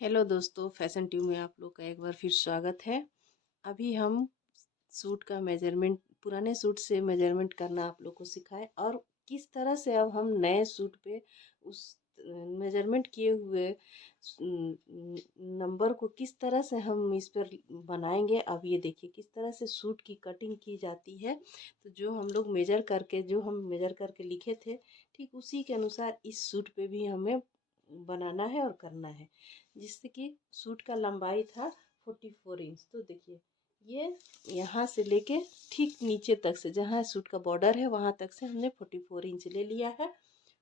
Hello दोस्तों, fashion tube में आप लोग का एक बार फिर स्वागत है। अभी हम सूट का मेजरमेंट, पुराने सूट से मेजरमेंट करना आप लोग को सिखाए और किस तरह से अब हम नए सूट पे उस मेजरमेंट किए हुए नंबर को किस तरह से हम इस पर बनाएंगे। अब ये देखिए किस तरह से सूट की कटिंग की जाती है। तो जो हम लोग मेजर करके लिखे थे, ठीक उसी के अनुसार इस सूट पे भी हमें बनाना है और करना है। जिससे कि सूट का लंबाई था 44 इंच। तो देखिए ये यहाँ से लेके ठीक नीचे तक से, जहाँ सूट का बॉर्डर है वहाँ तक से हमने 44 इंच ले लिया है।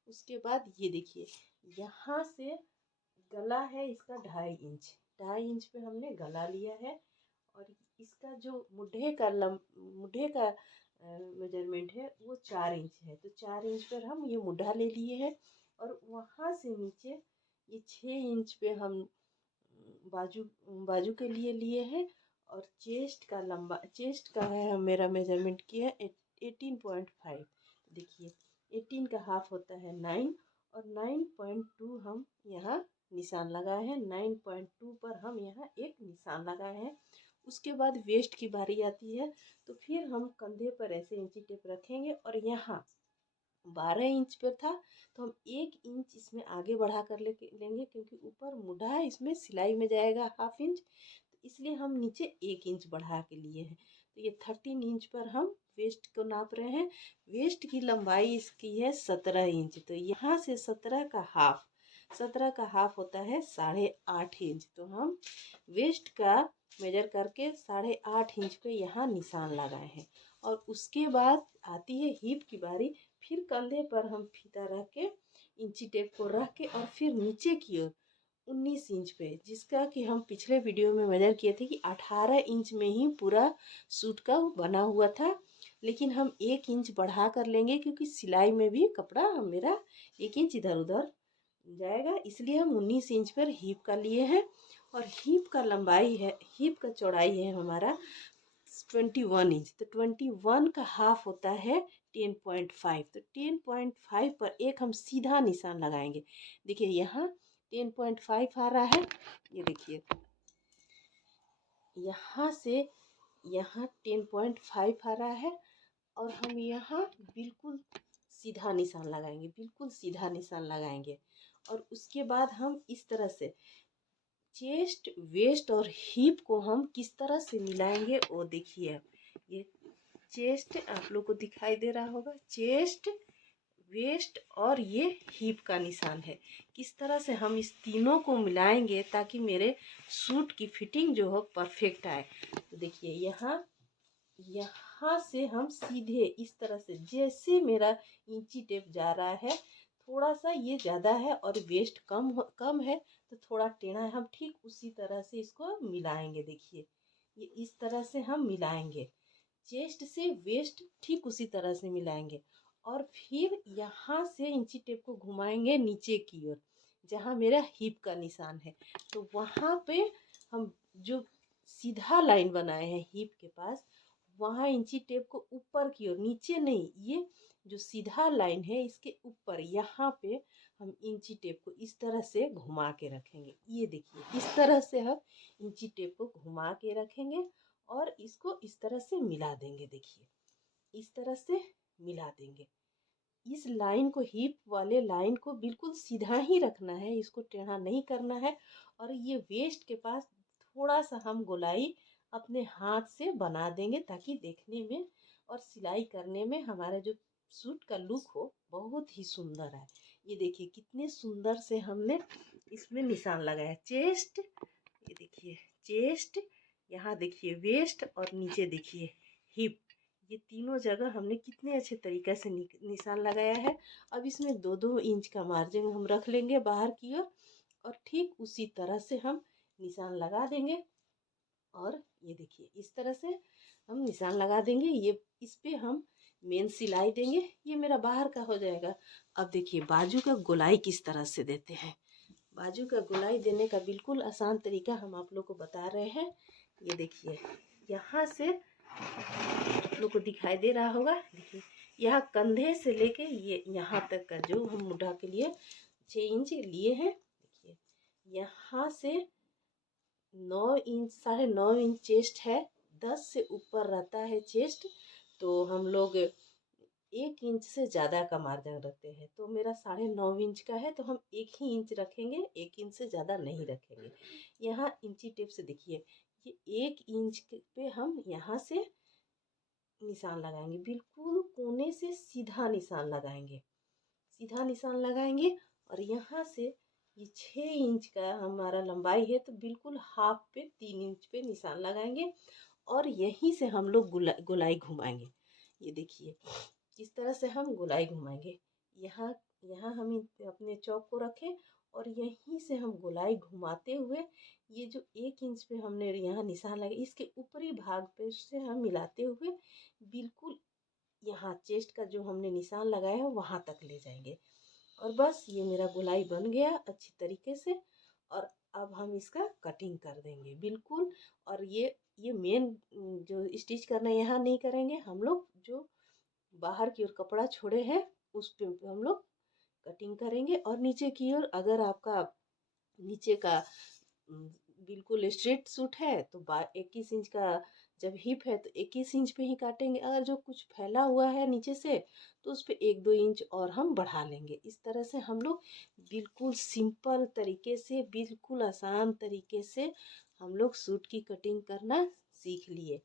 उसके बाद ये देखिए यहाँ से गला है इसका 2.5 इंच, 2.5 इंच पे हमने गला लिया है। और इसका जो मुढ़े का मेजरमेंट है वो 4 इंच है। तो 4 इंच पर हम ये मुढ़ा ले लिए हैं। और वहाँ से नीचे ये 6 इंच पे हम बाजू बाजू के लिए लिए हैं। और चेस्ट का है मेरा मेजरमेंट किया 18.5। देखिए 18 का हाफ होता है 9, और 9.2 हम यहाँ निशान लगाए हैं। 9.2 पर हम यहाँ एक निशान लगाए हैं। उसके बाद वेस्ट की बारी आती है। तो फिर हम कंधे पर ऐसे इंची टेप रखेंगे और यहाँ 12 इंच पर था, तो हम 1 इंच इसमें आगे बढ़ा कर लेंगे, क्योंकि ऊपर मुढ़ा है इसमें सिलाई में जाएगा 1/2 इंच। तो इसलिए हम नीचे 1 इंच बढ़ा के लिए हैं। तो ये 13 इंच पर हम वेस्ट को नाप रहे हैं। वेस्ट की लंबाई इसकी है 17 इंच। तो यहाँ से 17 का हाफ होता है 8.5 इंच। तो हम वेस्ट का मेजर करके 8.5 इंच पे यहाँ निशान लगाए हैं। और उसके बाद आती है हिप की बारी। फिर कंधे पर हम फीता रख के इंची टेप को रख के और फिर नीचे की ओर 19 इंच पे, जिसका कि हम पिछले वीडियो में मेजर किए थे कि 18 इंच में ही पूरा सूट का बना हुआ था। लेकिन हम 1 इंच बढ़ा कर लेंगे, क्योंकि सिलाई में भी कपड़ा मेरा 1 इंच इधर उधर जाएगा। इसलिए हम 19 इंच पर हिप का लिए हैं। और हिप का चौड़ाई है हमारा 21 इंच। तो 21 का हाफ होता है 10.5। तो 10.5 पर एक हम सीधा निशान लगाएंगे। देखिए यहाँ 10.5 आ रहा है। ये देखिए यहाँ से यहाँ 10.5 आ रहा है। और हम यहाँ बिल्कुल सीधा निशान लगाएंगे, बिल्कुल सीधा निशान लगाएंगे। और उसके बाद हम इस तरह से चेस्ट, वेस्ट और हिप को हम किस तरह से मिलाएंगे वो देखिए। ये चेस्ट आप लोग को दिखाई दे रहा होगा, चेस्ट, वेस्ट और ये हिप का निशान है। किस तरह से हम इस तीनों को मिलाएंगे ताकि मेरे सूट की फिटिंग जो हो परफेक्ट आए। तो देखिए यहाँ से हम सीधे इस तरह से, जैसे मेरा इंची टेप जा रहा है, थोड़ा सा ये ज़्यादा है और वेस्ट कम है, तो थोड़ा टेढ़ा है। हम ठीक उसी तरह से इसको मिलाएंगे। देखिए ये इस तरह से हम मिलाएंगे, चेस्ट से वेस्ट ठीक उसी तरह से मिलाएंगे। और फिर यहाँ से इंची टेप को घुमाएंगे नीचे की ओर, जहाँ मेरा हिप का निशान है। तो वहाँ पे हम जो सीधा लाइन बनाए हैं हिप के पास, वहाँ इंची टेप को ऊपर की ओर, नीचे नहीं, ये जो सीधा लाइन है इसके ऊपर यहाँ पे हम इंची टेप को इस तरह से घुमा के रखेंगे। ये देखिए इस तरह से हम इंची टेप को घुमा के रखेंगे और इसको इस तरह से मिला देंगे। देखिए इस तरह से मिला देंगे। इस लाइन को, हिप वाले लाइन को बिल्कुल सीधा ही रखना है, इसको टेढ़ा नहीं करना है। और ये वेस्ट के पास थोड़ा सा हम गोलाई अपने हाथ से बना देंगे, ताकि देखने में और सिलाई करने में हमारा जो सूट का लुक हो बहुत ही सुंदर है। ये देखिए कितने सुंदर से हमने इसमें निशान लगाया। चेस्ट, ये देखिए चेस्ट, यहाँ देखिए वेस्ट और नीचे देखिए हिप। ये तीनों जगह हमने कितने अच्छे तरीके से निशान लगाया है। अब इसमें 2-2 इंच का मार्जिन हम रख लेंगे बाहर की ओर, और ठीक उसी तरह से हम निशान लगा देंगे। और ये देखिए इस तरह से हम निशान लगा देंगे। ये इस पे हम मेन सिलाई देंगे। ये मेरा बाहर का हो जाएगा। अब देखिए बाजू का गोलाई किस तरह से देते हैं। बाजू का गोलाई देने का बिल्कुल आसान तरीका हम आप लोग को बता रहे हैं। ये देखिए यहाँ से आप लोग को दिखाई दे रहा होगा। देखिए यहाँ कंधे से लेके ये यहाँ तक का जो हम मुढ़ा के लिए 6 इंच लिए हैं। देखिए यहाँ से 9 इंच 9.5 इंच चेस्ट है, 10 से ऊपर रहता है चेस्ट, तो हम लोग 1 इंच से ज़्यादा का मार्जिन रखते हैं। तो मेरा 9.5 इंच का है, तो हम 1 ही इंच रखेंगे, 1 इंच से ज़्यादा नहीं रखेंगे। यहाँ इंची टेप से देखिए, ये 1 इंच पे हम यहाँ से निशान लगाएंगे, बिल्कुल कोने से सीधा निशान लगाएंगे, सीधा निशान लगाएंगे। और यहाँ से ये 6 इंच का हमारा लंबाई है, तो बिल्कुल हाफ पे 3 इंच पे निशान लगाएंगे और यहीं से हम लोग गोलाई घुमाएंगे। ये देखिए इस तरह से हम गोलाई घुमाएंगे। यहाँ यहाँ हम अपने चौक को रखें और यहीं से हम गोलाई घुमाते हुए ये जो 1 इंच पे हमने यहाँ निशान लगाया, इसके ऊपरी भाग पे से हम मिलाते हुए बिल्कुल यहाँ चेस्ट का जो हमने निशान लगाया है वहाँ तक ले जाएंगे। और बस ये मेरा गोलाई बन गया अच्छी तरीके से। और अब हम इसका कटिंग कर देंगे बिल्कुल। और ये मेन जो स्टिच करना है यहाँ नहीं करेंगे हम लोग, जो बाहर की ओर कपड़ा छोड़े हैं उस पे हम लोग कटिंग करेंगे। और नीचे की ओर अगर आपका नीचे का बिल्कुल स्ट्रेट सूट है तो 21 इंच का जब हिप है तो 21 इंच पे ही काटेंगे। अगर जो कुछ फैला हुआ है नीचे से तो उस पे 1-2 इंच और हम बढ़ा लेंगे। इस तरह से हम लोग बिल्कुल सिंपल तरीके से, बिल्कुल आसान तरीके से हम लोग सूट की कटिंग करना सीख लिए।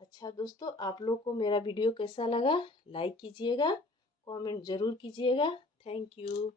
अच्छा दोस्तों, आप लोग को मेरा वीडियो कैसा लगा, लाइक कीजिएगा, कमेंट ज़रूर कीजिएगा। Thank you.